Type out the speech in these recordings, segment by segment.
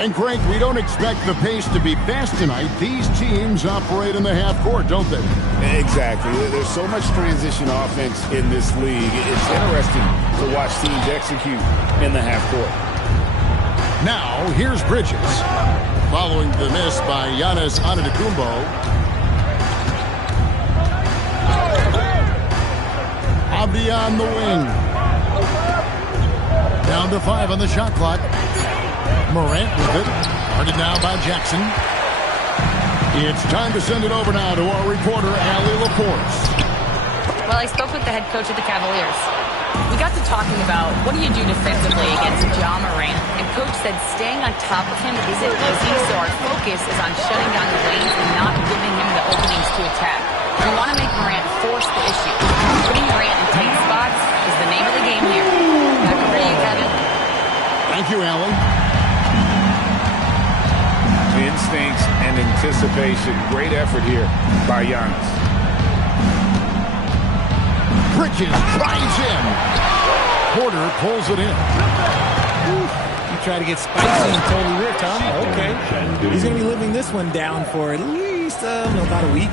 And Greg, we don't expect the pace to be fast tonight. These teams operate in the half court, don't they? Exactly. There's so much transition offense in this league. It's interesting to watch teams execute in the half court. Now, here's Bridges. Following the miss by Giannis Antetokounmpo. Abdi on the wing. Down to 5 on the shot clock. Morant with it. Guarded now by Jackson. It's time to send it over now to our reporter, Allie LaForce. Well, I spoke with the head coach of the Cavaliers. We got to talking about what do you do defensively against Ja Morant, and coach said staying on top of him isn't easy, so our focus is on shutting down the lanes and not giving him the openings to attack. We want to make Morant force the issue. Putting Morant in tight spots is the name of the game here. Back over to you, Kevin. Thank you, Allie. Instincts and anticipation. Great effort here by Giannis. Bridges drives in. Porter pulls it in. You try to get spicy and totally ripped, huh? Okay. He's going to be living this one down for at least about a week.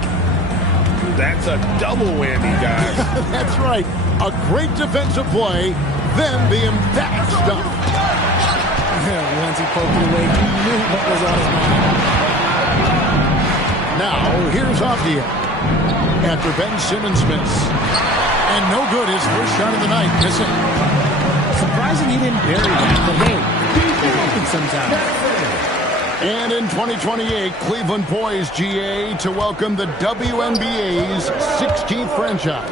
That's a double whammy, guys. That's right. A great defensive play, then the emphatic stuff. Once he poked it away, he knew what was on his mind. Now, here's Avdia. After Ben Simmons miss. And no good, his first shot of the night, missing. Surprising he didn't bury that, but hey, it happens sometimes. And in 2028, Cleveland poised, GA, to welcome the WNBA's 16th franchise.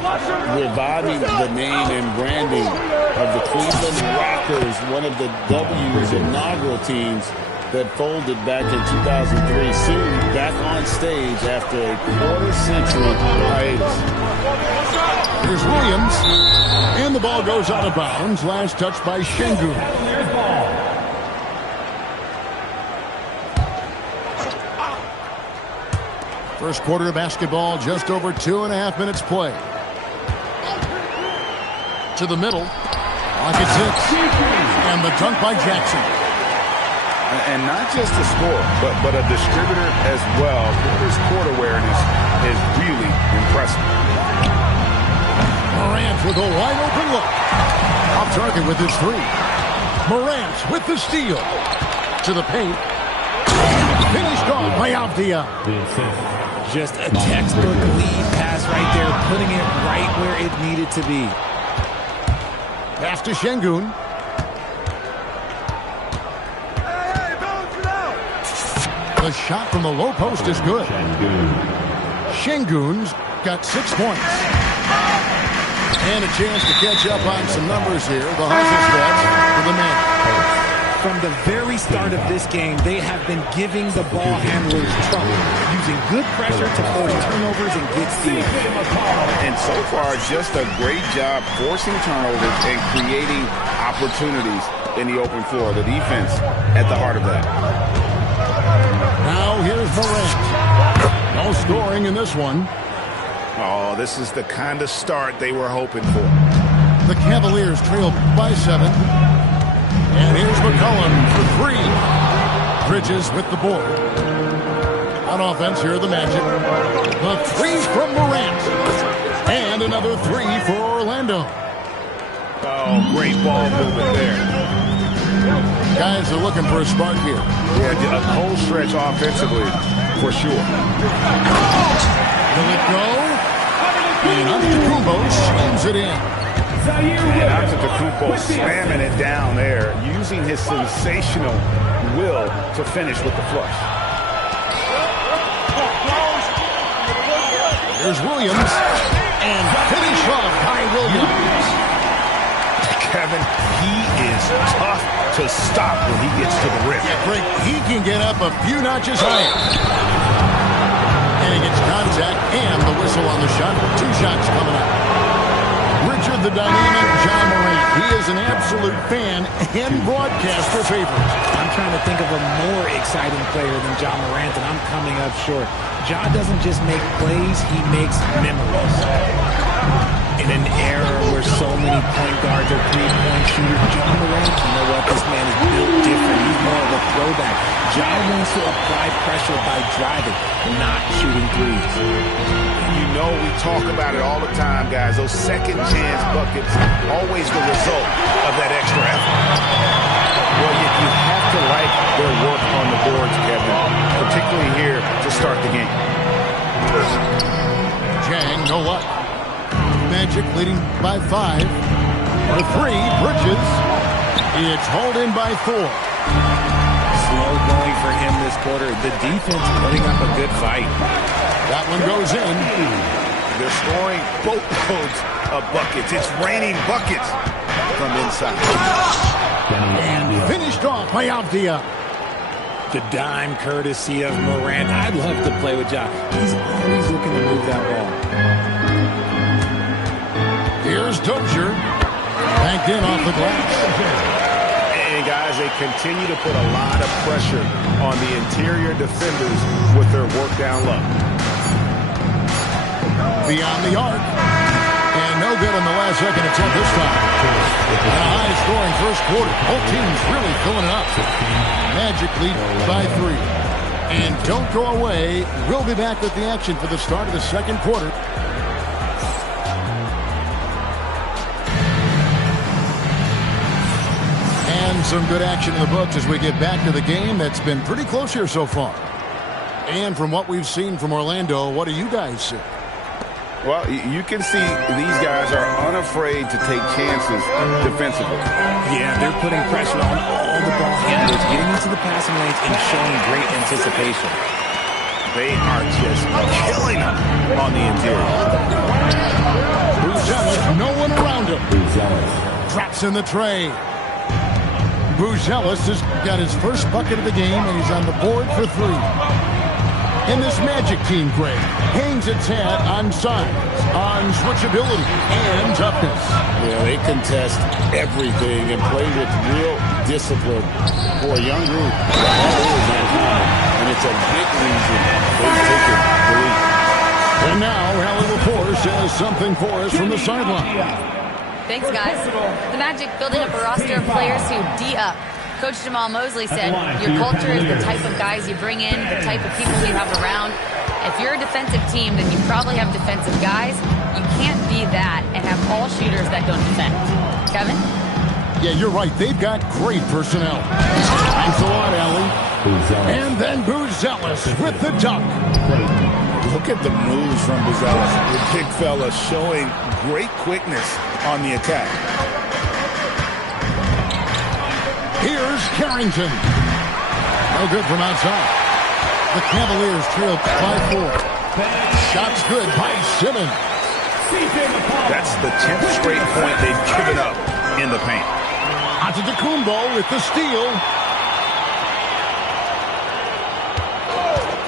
Reviving the name and branding of the Cleveland Rockers, one of the W's inaugural teams that folded back in 2003, soon back on stage after a quarter-century hiatus. Here's Williams, and the ball goes out of bounds. Last touch by Şengün. First quarter of basketball, just over 2.5 minutes play. To the middle. Rockets hits. And the dunk by Jackson. And not just a scorer, but a distributor as well. His court awareness is really impressive. Morant with a wide-open look. Off target with his three. Morant with the steal. To the paint. Finished off by Avdia. Just a textbook lead pass right there, putting it right where it needed to be. Pass to Şengün. The shot from the low post is good. Şengün's got 6 points. And a chance to catch up on some numbers here. The hustle stats for the man. From the very start of this game, they have been giving the ball handlers trouble, using good pressure to force turnovers and get steals. And so far, just a great job forcing turnovers and creating opportunities in the open floor. The defense at the heart of that. Now here's Morant. No scoring in this one. Oh, this is the kind of start they were hoping for. The Cavaliers trail by 7. And here's McCollum for 3. Bridges with the board. On offense, here are the Magic. The 3 from Morant. And another 3 for Orlando. Oh, great ball movement there. Guys are looking for a spark here. Yeah, a cold stretch offensively, for sure. Will it go? And Antetokounmpo slams it in. And Antetokounmpo slamming it down there, using his sensational will to finish with the flush. Here's Williams. And finish off by Williams. Kevin, he is tough to stop when he gets to the rim. Yeah, Frank, he can get up a few notches higher. And he gets contact and the whistle on the shot. 2 shots coming up. Richard the dynamic Ja Morant. He is an absolute fan and broadcaster favorite. I'm trying to think of a more exciting player than Ja Morant, and I'm coming up short. Ja doesn't just make plays, he makes memories. In an era where so many point guards are three-point shooters, John Morant, you know what? This man is built different. He's more of a throwback. John wants to apply pressure by driving, not shooting threes. You know we talk about it all the time, guys. Those second-chance buckets, always the result of that extra effort. Well, you have to like their work on the boards, Kevin, particularly here to start the game. Jang, no luck. Magic leading by 5. For 3, Bridges. It's hauled in by Thor. Slow going for him this quarter. The defense putting up a good fight. That one goes in. They're scoring boatloads of buckets. It's raining buckets from inside. And finished off by Avdia. The dime courtesy of Morant. I'd love to play with John. He's always looking to move that ball. Here's Dozier. Banked in off the glass. And guys, they continue to put a lot of pressure on the interior defenders with their work down low. Beyond the arc. And no good on the last second attempt this time. And a high-scoring first quarter. Both teams really filling it up. Magic lead by 3. And don't go away. We'll be back with the action for the start of the second quarter. And some good action in the books as we get back to the game that's been pretty close here so far. And from what we've seen from Orlando, what do you guys see? Well, you can see these guys are unafraid to take chances defensively. Yeah, they're putting pressure on all the ball handlers, getting into the passing lanes and showing great anticipation. They are just killing them on the interior. Buzelis, no one around him. Drops in the tray. Buzelis has got his first bucket of the game, and he's on the board for 3. And this Magic team, Greg, hangs its hat on size, on switchability, and toughness. Yeah, they contest everything and play with real discipline. For a young group, that is uncommon, and it's a big reason they've taken the lead. And now, Hallie LaForce has something for us from the sideline. Thanks, guys. The Magic building up a roster of players who D up. Coach Jamal Mosley said, your culture is the type of guys you bring in, the type of people you have around. If you're a defensive team, then you probably have defensive guys. You can't be that and have all shooters that don't defend. Kevin? Yeah, you're right. They've got great personnel. Thanks a lot, Allie. And then Buzelis with the dunk. Look at the moves from Buzelis. The big fella showing great quickness on the attack. Here's Carrington. No good from outside. The Cavaliers trail by 4. Shots good by Simmons. That's the 10th straight point they've given up in the paint. Antetokounmpo with the steal.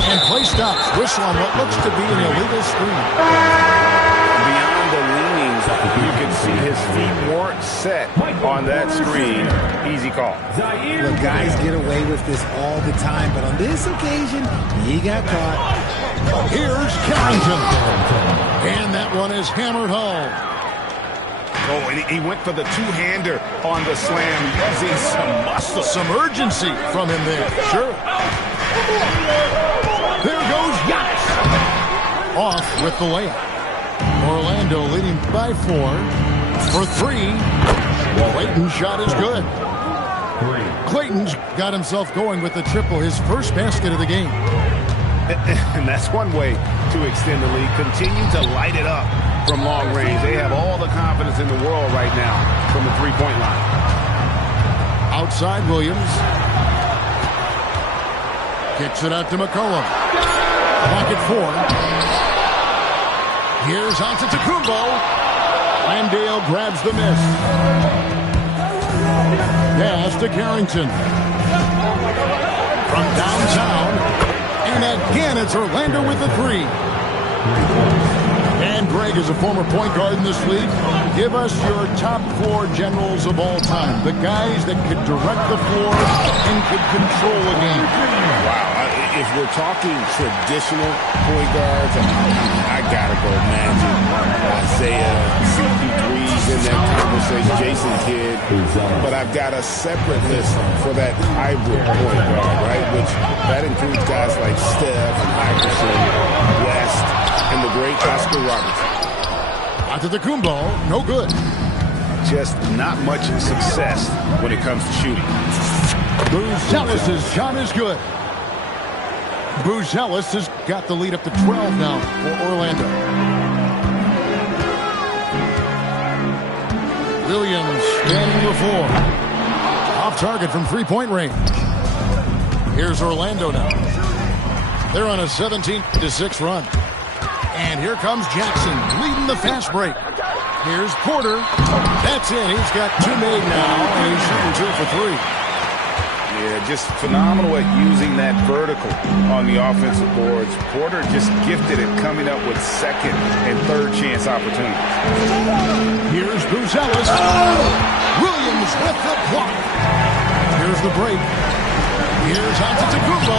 And play stops. Whistle on what looks to be an illegal screen. Beyond the leanings, you can see his feet weren't set on that screen. Easy call. Look, guys get away with this all the time, but on this occasion, he got caught. Here's Carrington. And that one is hammered home. Oh, and he went for the two-hander on the slam, using some muscle. Some urgency from him there. Sure. There goes Giannis. Off with the layup. Orlando leading by 4. For 3. Clayton's shot is good. Clayton's got himself going with the triple, his first basket of the game. And that's one way to extend the lead. Continue to light it up from long range. They have all the confidence in the world right now from the three-point line. Outside Williams. Kicks it out to McCollum. Back at 4. Here's Antetokounmpo. Landale grabs the miss. Pass to Carrington. From downtown. And again, it's Orlando with the 3. And Greg is a former point guard in this league. Give us your top 4 generals of all time. The guys that could direct the floor and could control a game. Wow. If we're talking traditional point guards, I gotta go Magic, Isaiah, CP3's in that conversation, Jason Kidd. But I've got a separate list for that hybrid point guard, right? Which that includes guys like Steph and Iverson, West, and the great Oscar Robertson. Antetokounmpo, no good. Just not much success when it comes to shooting. Buzelis' shot is good. Buzelis has got the lead up to 12 now for Orlando. Williams standing the floor. Off target from three-point range. Here's Orlando now. They're on a 17-6 run. And here comes Jackson leading the fast break. Here's Porter. That's it. He's got two made now, and he's shooting 2 for 3. Yeah, just phenomenal at using that vertical on the offensive boards. Porter just gifted at coming up with second and third chance opportunities. Here's Buzelis. Williams with the block. Here's the break. Here's Antetokounmpo.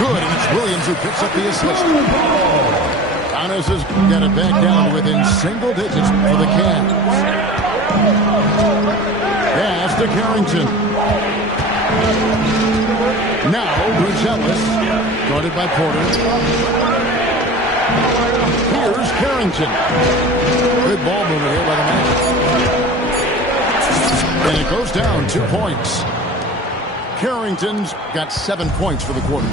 Good, and it's Williams who picks up the assist. Giannis has got it back down to within single digits for the Cavs. Pass to Carrington. Now Buzelis, guarded by Porter. Here's Carrington. Good ball movement here by the Magic. And it goes down 2 points. Carrington's got 7 points for the quarter.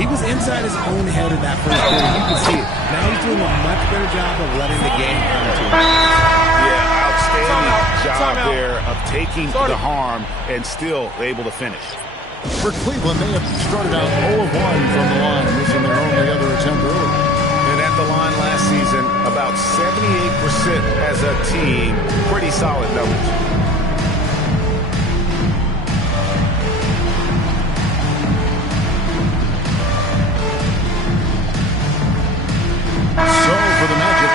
He was inside his own head in that first quarter. You can see it. Now he's doing a much better job of letting the game come to him. Yeah, outstanding job there of taking the harm and still able to finish. For Cleveland, they have started out 0-1 from the line, missing their only other attempt early. And at the line last season, about 78% as a team. Pretty solid numbers. So for the Magic,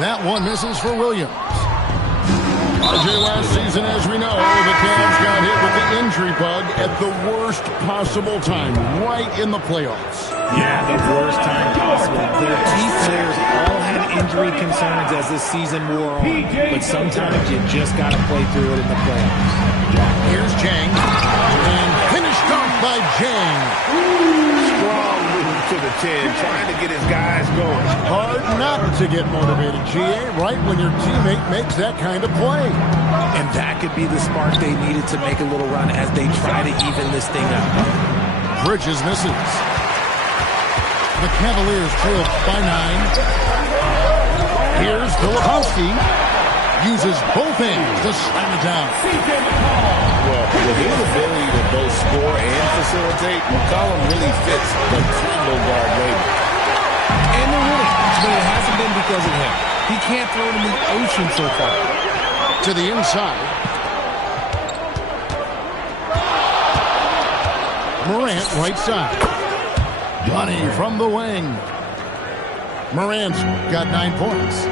that one misses for Williams. RJ last season, as we know, the Cavs got hit with the injury bug at the worst possible time, right in the playoffs. Yeah, the worst time possible. Their key players all had injury concerns as this season wore on, but sometimes you just got to play through it in the playoffs. Here's Jang, and finished off by Jang. Strong move to the 10, trying to get his guys going. Hard not to get motivated, GA, right when your teammate makes that kind of play. And that could be the spark they needed to make a little run as they try to even this thing up. Bridges misses. The Cavaliers trail by 9. Here's Filipowski. Uses both ends to slam it down. Well, with his ability to both score and facilitate, McCollum really fits the combo guard label. And they're winning, but it hasn't been because of him. He can't throw it in the ocean so far. To the inside. Morant, right side. Money from the wing. Morant's got 9 points.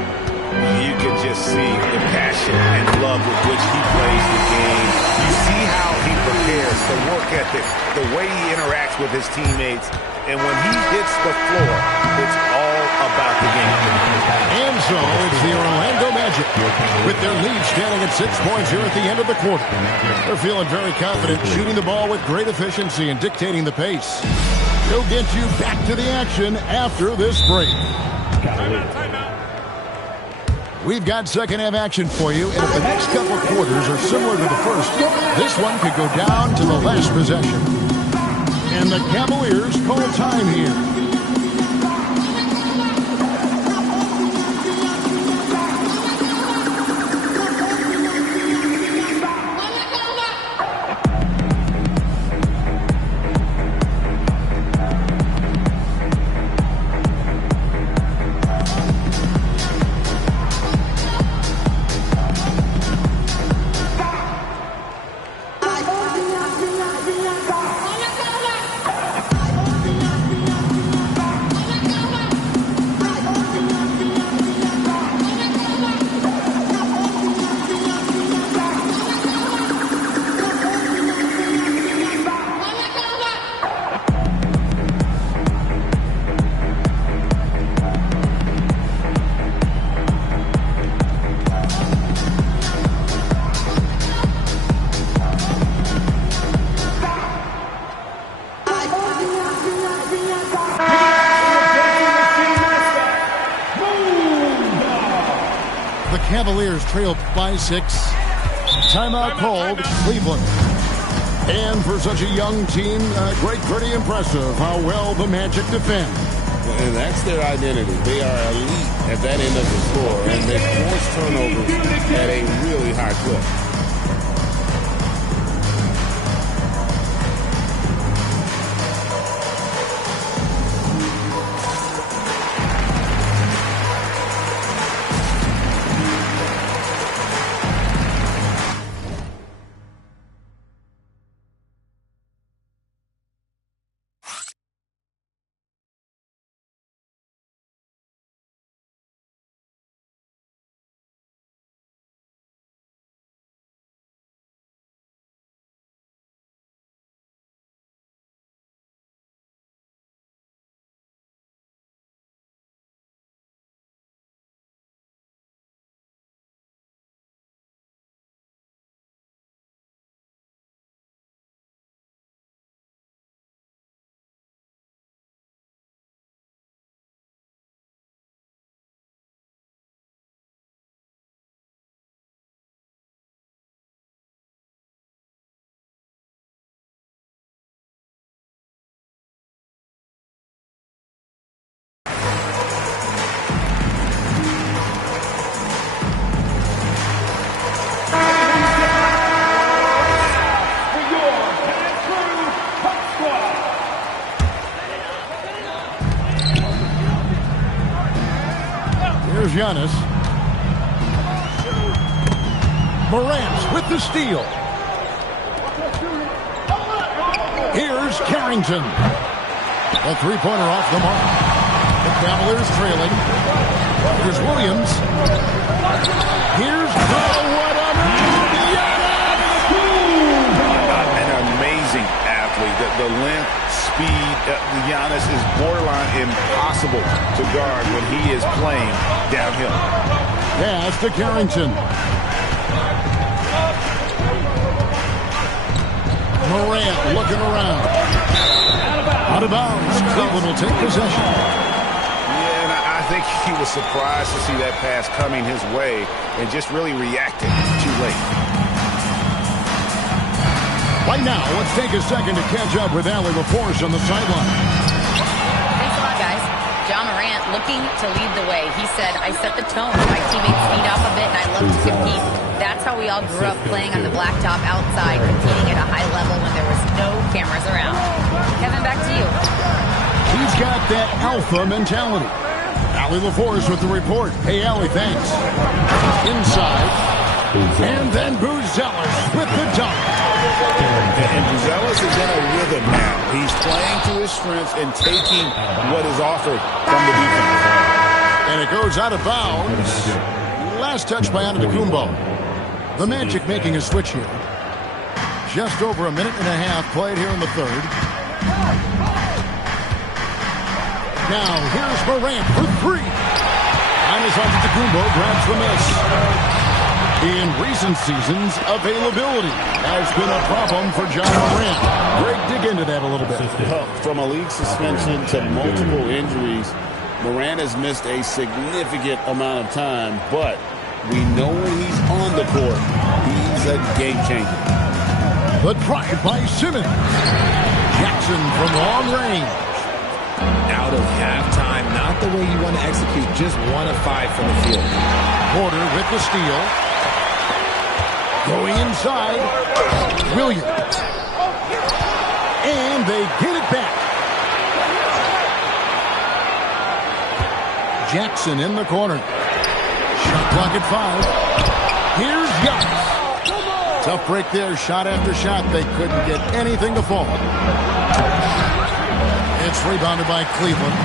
You can just see the passion and love with which he plays the game. You see how he prepares, the work ethic, the way he interacts with his teammates. And when he hits the floor, it's all about the game. And so it's the Orlando Magic with their lead standing at 6 points here at the end of the quarter. They're feeling very confident, shooting the ball with great efficiency and dictating the pace. They'll get you back to the action after this break. We've got second half action for you, and if the next couple quarters are similar to the first, this one could go down to the last possession. And the Cavaliers call time here. Cavaliers trail by 6. Timeout called, Cleveland. And for such a young team, pretty impressive how well the Magic defend. And that's their identity. They are elite at that end of the floor, and they force turnovers at a really high clip. Here's Giannis. Morant with the steal. Here's Carrington. A three-pointer off the mark. The Cavaliers trailing. Here's Williams. Here's what a an amazing athlete. The length, speed, Giannis is borderline impossible to guard when he is playing downhill. Pass to Carrington. Morant looking around. Out of bounds. Cleveland will take possession. Yeah, and I think he was surprised to see that pass coming his way and just really reacted too late. Right now, let's take a second to catch up with Allie LaForce on the sideline. Thanks a lot, guys. John Morant looking to lead the way. He said, I set the tone. My teammates feed off a bit, and I love to compete. That's how we all grew up, playing on the blacktop outside, competing at a high level when there was no cameras around. Kevin, back to you. He's got that alpha mentality. Allie LaForce with the report. Hey, Allie, thanks. Inside. And then Buzelis with the dunk. And Buzelis is in a rhythm now. He's playing to his strengths and taking what is offered from the defense. And it goes out of bounds. Last touch by Antetokounmpo. The Magic making a switch here. Just over a minute and a half played here in the third. Now here's Morant for three. Giannis Antetokounmpo grabs the miss. In recent seasons, availability has been a problem for John Morant. Greg, dig into that a little bit. From a league suspension to multiple injuries, Morant has missed a significant amount of time, but we know when he's on the court, he's a game changer. The drive by Simmons. Jackson from long range. Out of halftime, not the way you want to execute, just 1 of 5 from the field. Porter with the steal. Going inside. Williams. And they get it back. Jackson in the corner. Shot clock at 5. Here's Giannis. Tough break there. Shot after shot. They couldn't get anything to fall. It's rebounded by Cleveland.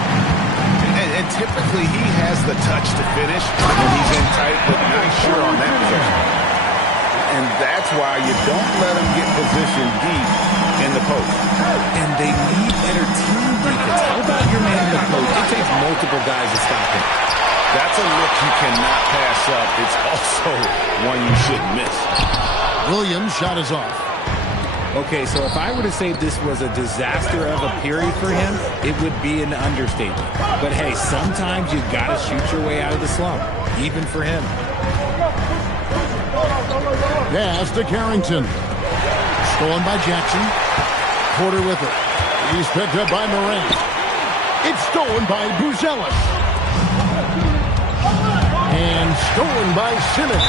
And typically he has the touch to finish when he's in tight, but not sure on that possession. And that's why you don't let him get positioned deep in the post. And they need better team defense. How about your man in the post? It takes multiple guys to stop him. That's a look you cannot pass up. It's also one you shouldn't miss. Williams' shot is off. Okay, so if I were to say this was a disaster of a period for him, it would be an understatement. But hey, sometimes you gotta shoot your way out of the slump, even for him. Pass to Carrington. Stolen by Jackson. Porter with it. He's picked up by Morant. It's stolen by Buzelis. And stolen by Simmons.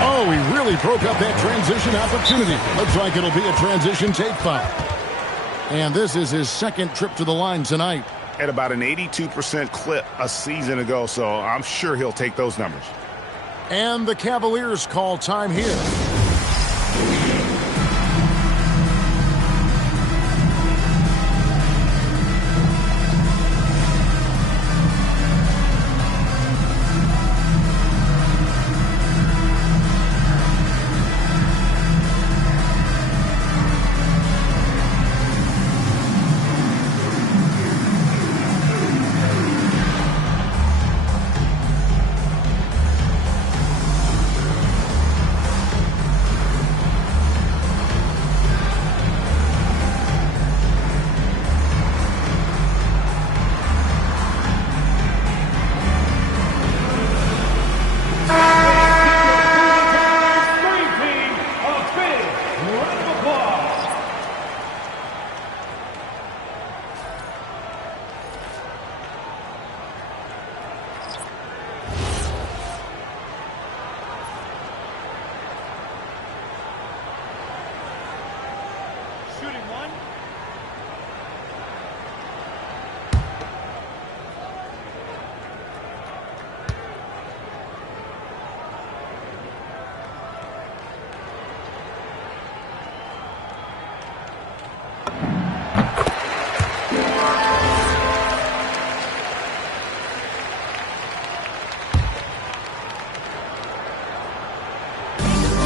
Oh, he really broke up that transition opportunity. Looks like it'll be a transition take foul. And this is his second trip to the line tonight. At about an 82% clip a season ago, so I'm sure he'll take those numbers. And the Cavaliers call time here.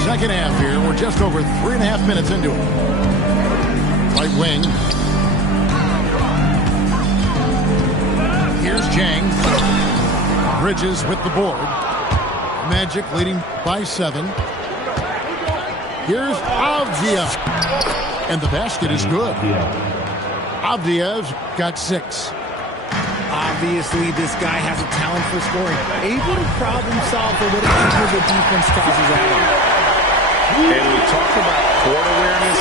Second half here. We're just over 3.5 minutes into it. Right wing. Here's Jang. Bridges with the board. Magic leading by 7. Here's Avdia. And the basket is good. Avdia's got 6. Obviously, this guy has a talent for scoring. Able to problem solve for whatever the defense tosses at him. And we talked about court awareness.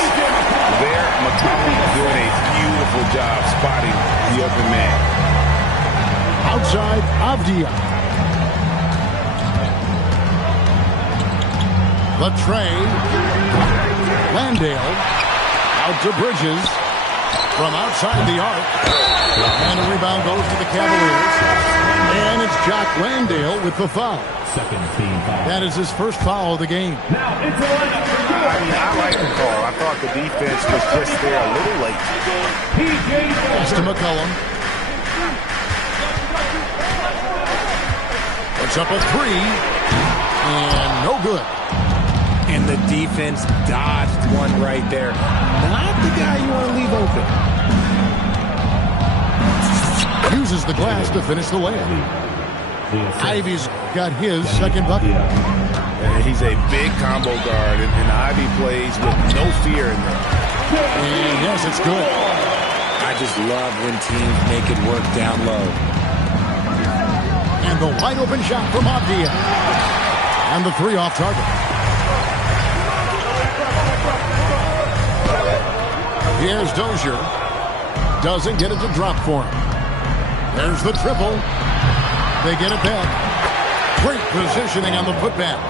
There, McCollum doing a beautiful job spotting the open man. Outside, Avdia. Latrey. Landale. Out to Bridges. From outside the arc. And a rebound goes to the Cavaliers. And it's Jock Landale with the foul. Second team foul. That is his first foul of the game. I like the call. I thought the defense was just there a little late. Pass to McCollum. Puts up a 3. And no good. And the defense dodged one right there. Not the guy you want to leave open. Uses the glass to finish the layup. Ivy's got his second bucket. He's a big combo guard, and Ivy plays with no fear in there. And yes, it's good. I just love when teams make it work down low. And the wide open shot from Avdia. And the 3 off target. Here's Dozier. Doesn't get it to drop for him. There's the triple. They get it back. Great positioning on the putback.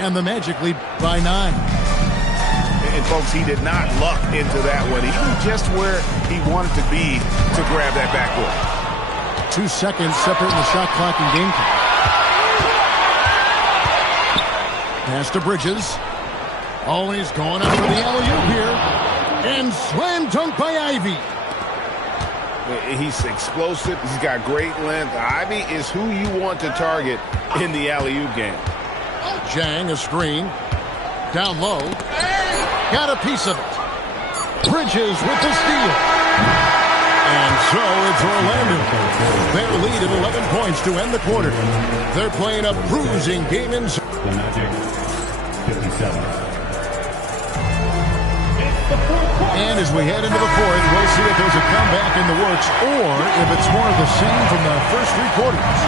And the Magic lead by 9. And, folks, he did not luck into that one. He was just where he wanted to be to grab that backboard. 2 seconds separating the shot clock and game clock. Pass to Bridges. Oh, he's going up for the alley-oop here. And slam dunk by Ivy. He's explosive. He's got great length. Ivy is who you want to target in the alley-oop game. Jang, a screen. Down low. Got a piece of it. Bridges with the steal. And so it's Orlando. Their lead at 11 points to end the quarter. They're playing a bruising game in. The Magic, 57. And as we head into the fourth, we'll see if there's a comeback in the works or if it's more of the same from the first three quarters.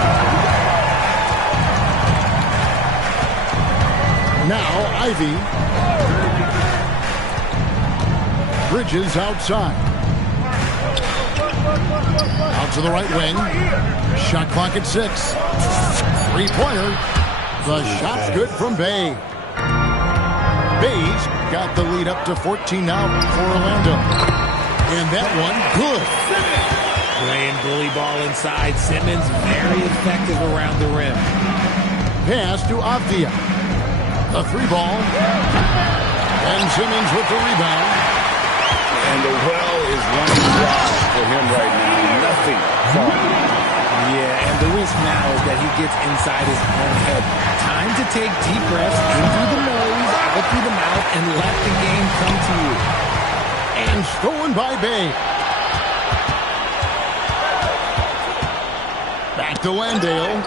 Now, Ivy. Bridges outside. Out to the right wing. Shot clock at 6. Three-pointer. The shot's good from Bay. Bay's got the lead up to 14 now for Orlando. And that one, good. Playing bully ball inside. Simmons very effective around the rim. Pass to Avdia. The three ball. And Simmons with the rebound. And the well is running dry for him right now. Nothing falling. Yeah, and the risk now is that he gets inside his own head. Time to take deep breaths in through the nose, out through the mouth, and let the game come to you. And stolen by Bay. Back to Landale.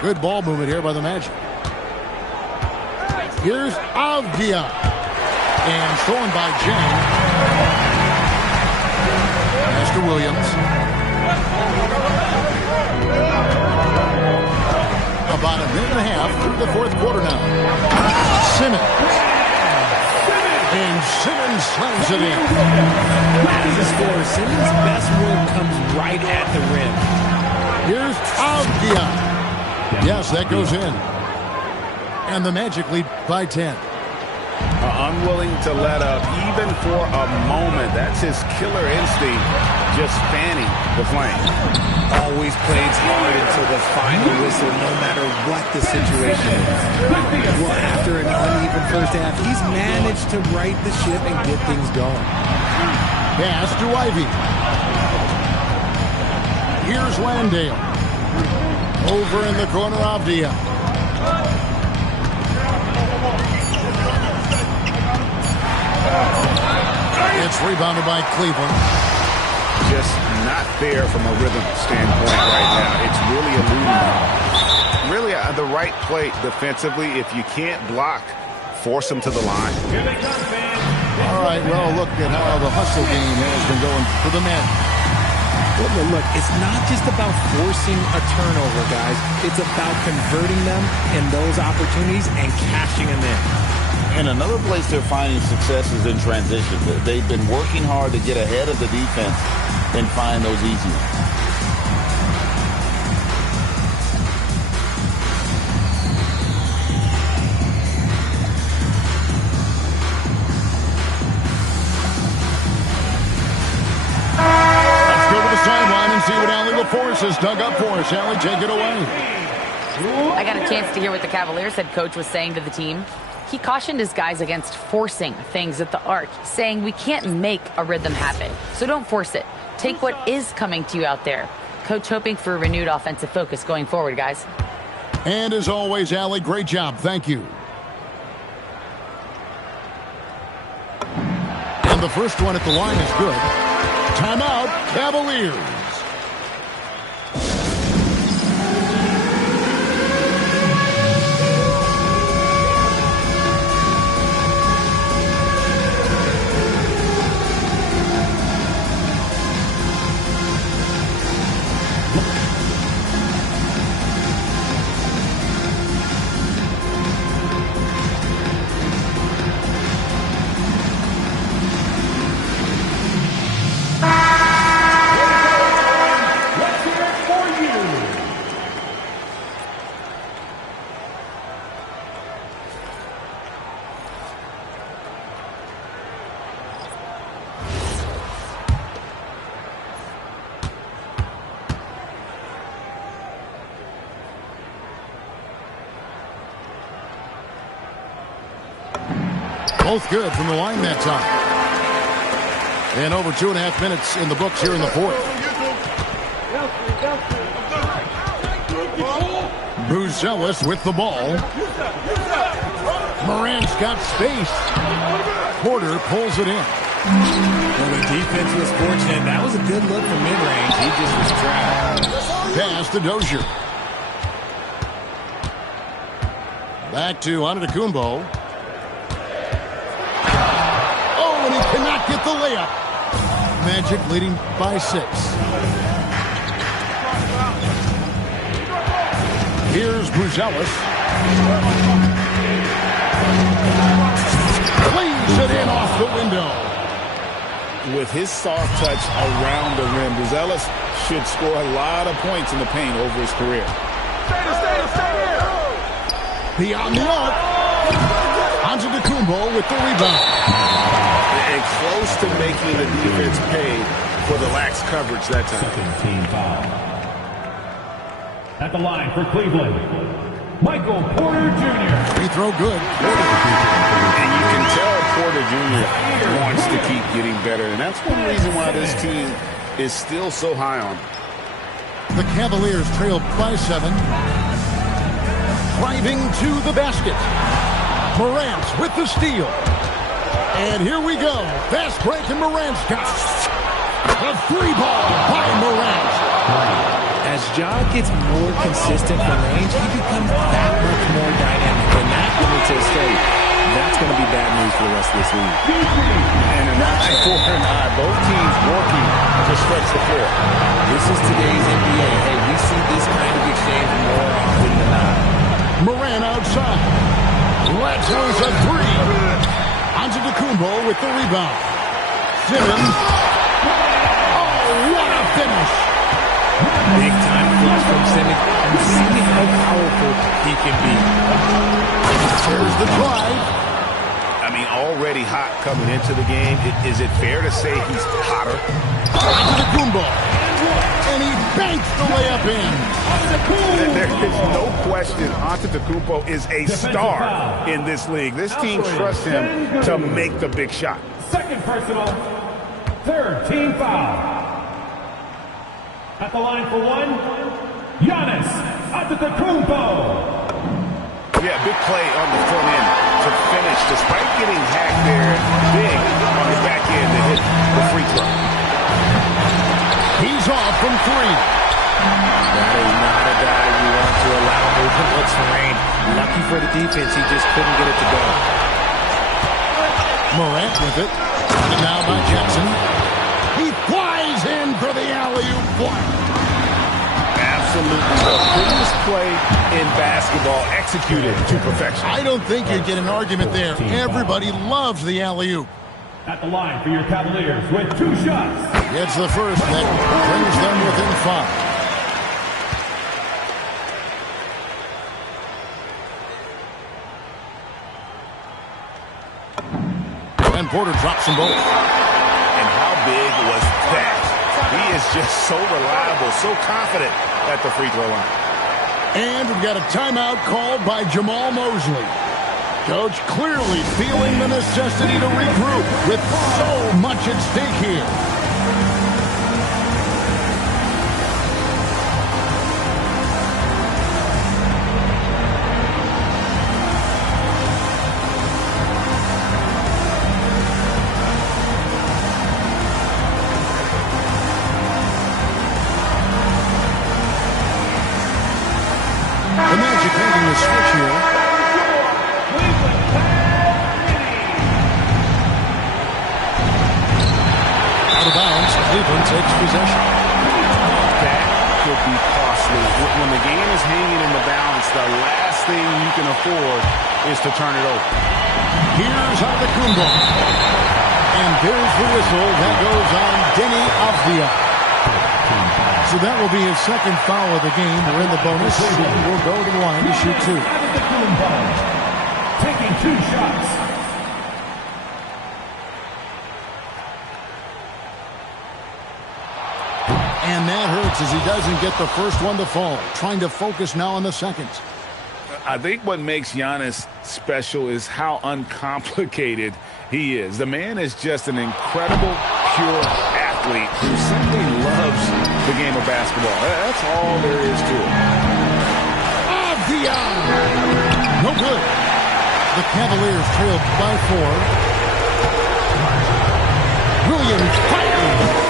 Good ball movement here by the Magic. Here's Avdia. And stolen by Jang. Pass to Williams. About a minute and a half through the fourth quarter now. Simmons. And Simmons slams it in. As a scorer, Simmons' best work comes right at the rim. Here's Avdia. Yes, that goes in. And the Magic lead by 10. Unwilling to let up even for a moment. That's his killer instinct, just fanning the flame. Always plays hard until the final whistle, no matter what the situation is. Well, after an uneven first half, he's managed to right the ship and get things going. Pass to Ivy. Here's Landale. Over in the corner, Avdia. It's rebounded by Cleveland. Just not there from a rhythm standpoint right now. It's really eluding him. Really the right play defensively. If you can't block, force him to the line. All right, well, look at how the hustle game has been going for the men. Look, it's not just about forcing a turnover, guys. It's about converting them in those opportunities and cashing them in. And another place they're finding success is in transition. They've been working hard to get ahead of the defense and find those easy ones. Let's go to the sideline and see what Allie LaForce has dug up for us. Allie, take it away. I got a chance to hear what the Cavaliers head coach was saying to the team. He cautioned his guys against forcing things at the arc, saying we can't make a rhythm happen, so don't force it. Take what is coming to you out there. Coach hoping for a renewed offensive focus going forward, guys. And as always, Allie, great job. Thank you. And the first one at the line is good. Timeout, Cavaliers. Both good from the line that time. And over 2.5 minutes in the books here in the fourth. Buzelis with the ball. Morant's got space. Porter pulls it in. Well, the defense was fortunate. That was a good look from mid-range. He just was trapped. Pass to Dozier. Back to Antetokounmpo. get the layup. Magic leading by 6. Here's Bruzelis. Plays it in off the window. With his soft touch around the rim, Bruzelis should score a lot of points in the paint over his career. Beyond the arc. Antetokounmpo with the rebound. And close to making the defense pay for the lax coverage that time. Second team foul. At the line for Cleveland, Michael Porter Jr. Free throw good. And you can tell Porter Jr. wants to keep getting better. And that's one reason why this team is still so high on him. The Cavaliers trail by 7. Driving to the basket. Morant with the steal. And here we go. Fast break, and Morant's got a 3-ball by Morant. As Ja gets more consistent from range, he becomes that much more dynamic. And that, let me just say, that's going to be bad news for the rest of this league. And an eye for an eye. Both teams working to stretch the floor. This is today's NBA. Hey, we see this kind of exchange more often than not. Morant outside. Let's lose a 3. Antetokounmpo with the rebound. Simmons. Oh, what a finish. Big time flush from Simmons. You see how powerful he can be. Here's the drive. I mean, already hot coming into the game. Is it fair to say he's hotter? Antetokounmpo. And he banks the layup in. There is no question Antetokounmpo is a star in this league. This team trusts him to make the big shot. Second personal, third team foul. At the line for one, Giannis Antetokounmpo. Yeah, big play on the front end to finish, despite getting hacked there big on the back end to hit the free throw. He's off from 3. That is not a guy you want to allow movement. Looks rain. Lucky for the defense, he just couldn't get it to go. Morant with it. And now by Jackson. He flies in for the alley-oop block. Absolutely the prettiest play in basketball, executed to perfection. I don't think you'd get an argument there. Everybody loves the alley-oop. At the line for your Cavaliers with 2 shots. Gets the first that brings them within 5. And Porter drops them both. And how big was that? He is just so reliable, so confident at the free throw line. And we've got a timeout called by Jamal Mosley. Coach clearly feeling the necessity to regroup with so much at stake here. The Magic making a switch here. Out of bounds, Cleveland takes possession. That could be costly. When the game is hanging in the balance, the last thing you can afford is to turn it over. Here's Antetokounmpo. And there's the whistle that goes on Denny Avdia. So that will be his second foul of the game. We're in the bonus. We'll go to the line to shoot 2. Taking 2 shots. And that hurts as he doesn't get the first one to fall. Trying to focus now on the second. I think what makes Giannis special is how uncomplicated he is. The man is just an incredible, pure athlete who simply loves the game of basketball. That's all there is to it. Avdia! No good. The Cavaliers trail by 4. Williams fires.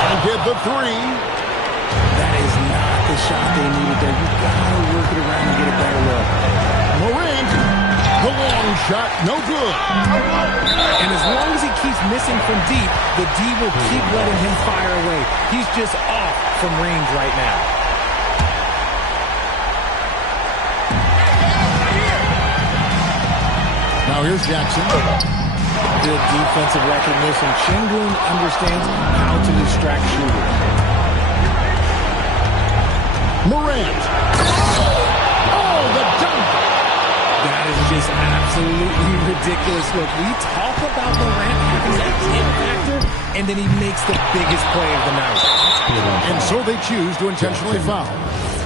And get the 3. That is not the shot they needed there. You gotta work it around and get a better look. Morant. The long shot, no good. And as long as he keeps missing from deep, the D will keep letting him fire away. He's just off from range right now. Now here's Jackson. Good defensive recognition. Chingun understands how to distract shooters. Morant. Oh, the dunk. That is just absolutely ridiculous. Look, we talk about Morant having that hit factor, and then he makes the biggest play of the night. And so they choose to intentionally foul.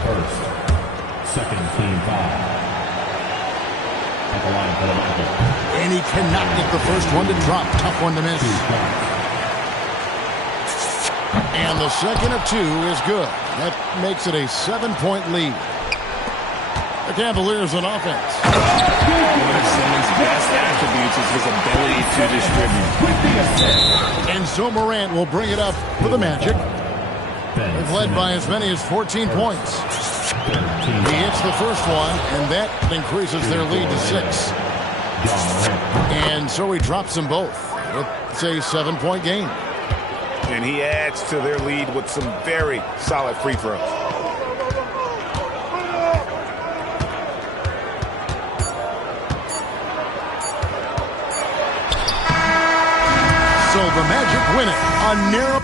First, second team foul. At the line for the Magic. And he cannot get the first one to drop. Tough one to miss. And the second of two is good. That makes it a 7-point lead. The Cavaliers on offense. One of Simmons' best attributes is his ability to distribute. And so Morant will bring it up for the Magic. They've led by as many as 14 points. He hits the first one, and that increases their lead to 6. And so he drops them both. It's a 7-point game. And he adds to their lead with some very solid free throws. So the Magic win it. A narrow...